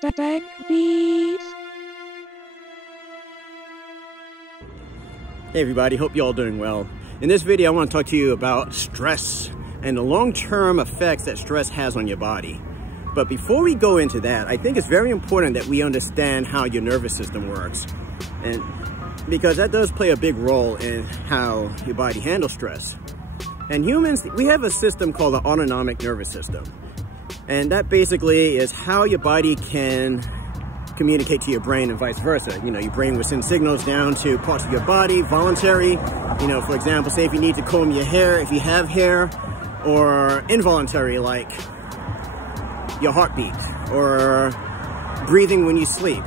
Back, please. Hey everybody, hope you all doing well. In this video, I want to talk to you about stress and the long-term effects that stress has on your body. But before we go into that, I think it's very important that we understand how your nervous system works. And because that does play a big role in how your body handles stress. And humans, we have a system called the autonomic nervous system. And that basically is how your body can communicate to your brain and vice versa. You know, your brain will send signals down to parts of your body, voluntary. You know, for example, say if you need to comb your hair, if you have hair, or involuntary, like your heartbeat, or breathing when you sleep,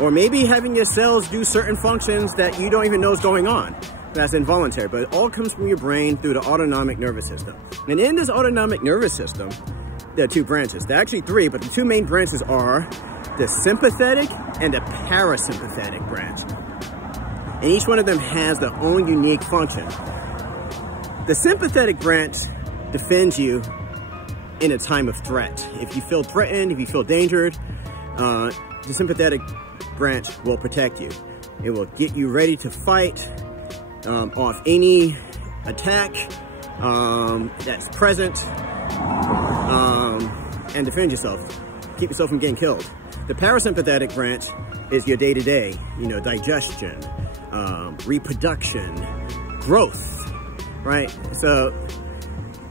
or maybe having your cells do certain functions that you don't even know is going on. That's involuntary, but it all comes from your brain through the autonomic nervous system. And in this autonomic nervous system, there are two branches. There are actually three, but the two main branches are the sympathetic and the parasympathetic branch. And each one of them has their own unique function. The sympathetic branch defends you in a time of threat. If you feel threatened, if you feel endangered, the sympathetic branch will protect you. It will get you ready to fight off any attack that's present and defend yourself. Keep yourself from getting killed. The parasympathetic branch is your day-to-day, you know, digestion, reproduction, growth, right? So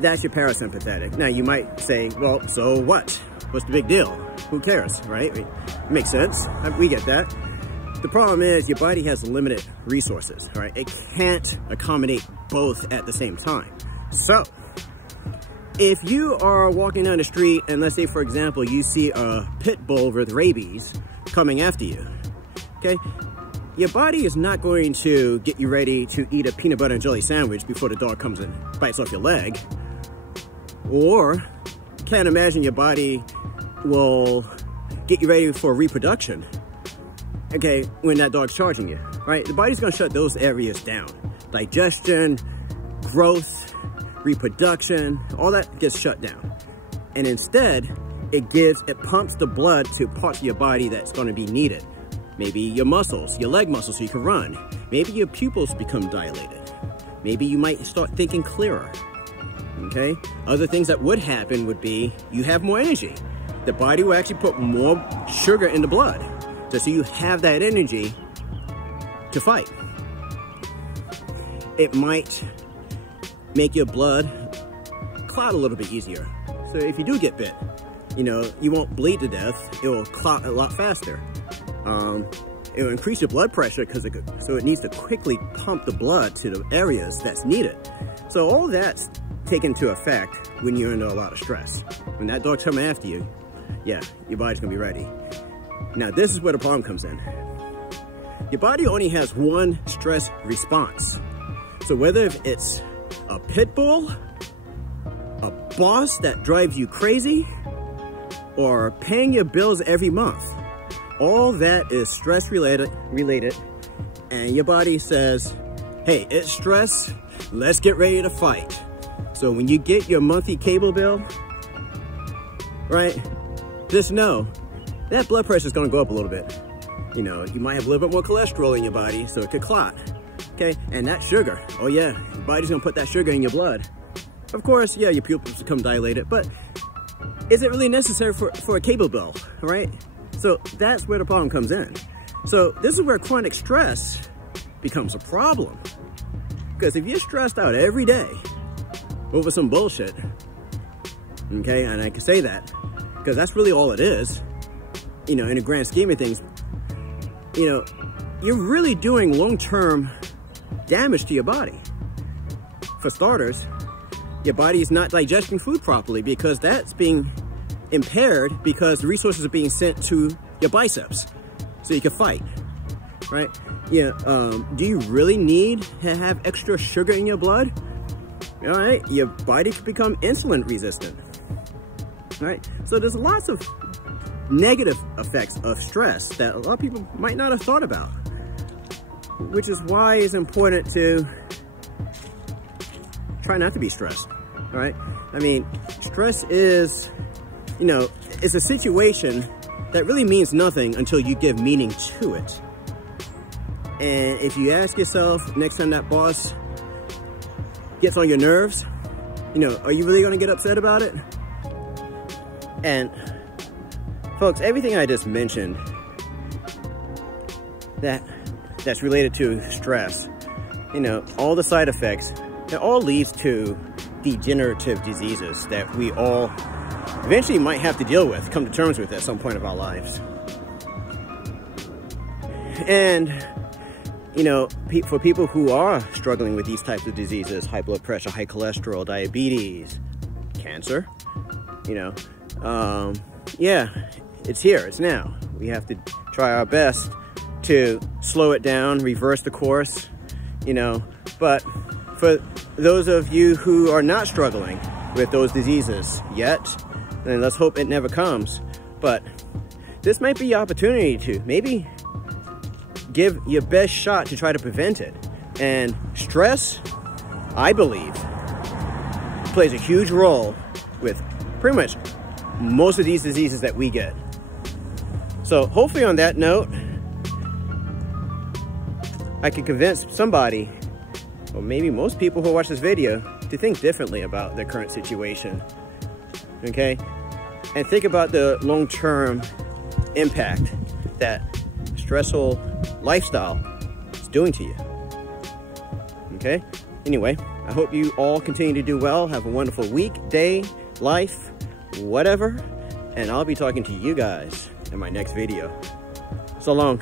that's your parasympathetic. Now you might say, well, so what? What's the big deal? Who cares, right? It makes sense. We get that. The problem is your body has limited resources, right? It can't accommodate both at the same time. So if you are walking down the street and let's say, for example, you see a pit bull with rabies coming after you, okay? Your body is not going to get you ready to eat a peanut butter and jelly sandwich before the dog comes and bites off your leg. Or can't imagine your body will get you ready for reproduction, okay, when that dog's charging you, right? The body's gonna shut those areas down. Digestion, growth, reproduction, all that gets shut down. And instead, it pumps the blood to parts of your body that's gonna be needed. Maybe your muscles, your leg muscles so you can run. Maybe your pupils become dilated. Maybe you might start thinking clearer, okay? Other things that would happen would be you have more energy. The body will actually put more sugar in the blood. So you have that energy to fight. It might make your blood clot a little bit easier. So if you do get bit, you know, you won't bleed to death. It will clot a lot faster. It will increase your blood pressure because so it needs to quickly pump the blood to the areas that's needed. So all that's taken into effect when you're under a lot of stress. When that dog's coming after you, yeah, your body's gonna be ready. Now this is where the problem comes in. Your body only has one stress response. So whether it's a pit bull, a boss that drives you crazy, or paying your bills every month, all that is stress related, and your body says, hey, it's stress, let's get ready to fight. So when you get your monthly cable bill, right, just know that blood pressure is going to go up a little bit. You know, you might have a little bit more cholesterol in your body, so it could clot. Okay, and that sugar, oh yeah, your body's gonna put that sugar in your blood. Of course, yeah, your pupils become dilated, but is it really necessary for a cable bill, right? So that's where the problem comes in. So this is where chronic stress becomes a problem. Because if you're stressed out every day over some bullshit, okay, and I can say that, because that's really all it is, you know, in the grand scheme of things, you know, you're really doing long-term damage to your body. For starters, your body is not digesting food properly because that's being impaired because the resources are being sent to your biceps so you can fight, right? Yeah, do you really need to have extra sugar in your blood? All right, your body could become insulin resistant, all right? So there's lots of negative effects of stress that a lot of people might not have thought about, which is why it's important to try not to be stressed, all right? I mean, stress is, you know, it's a situation that really means nothing until you give meaning to it. And if you ask yourself next time that boss gets on your nerves, you know, are you really gonna get upset about it? And folks, everything I just mentioned that's related to stress, you know, all the side effects, it all leads to degenerative diseases that we all eventually might have to deal with, come to terms with at some point of our lives. And, you know, for people who are struggling with these types of diseases, high blood pressure, high cholesterol, diabetes, cancer, you know, yeah, it's here, it's now. We have to try our best to slow it down, reverse the course, you know. But for those of you who are not struggling with those diseases yet, then let's hope it never comes. But this might be your opportunity to maybe give your best shot to try to prevent it. And stress, I believe, plays a huge role with pretty much most of these diseases that we get. So hopefully on that note, I can convince somebody, or maybe most people who watch this video, to think differently about their current situation, okay? And think about the long-term impact that stressful lifestyle is doing to you, okay? Anyway, I hope you all continue to do well. Have a wonderful week, day, life, whatever. And I'll be talking to you guys in my next video. So long.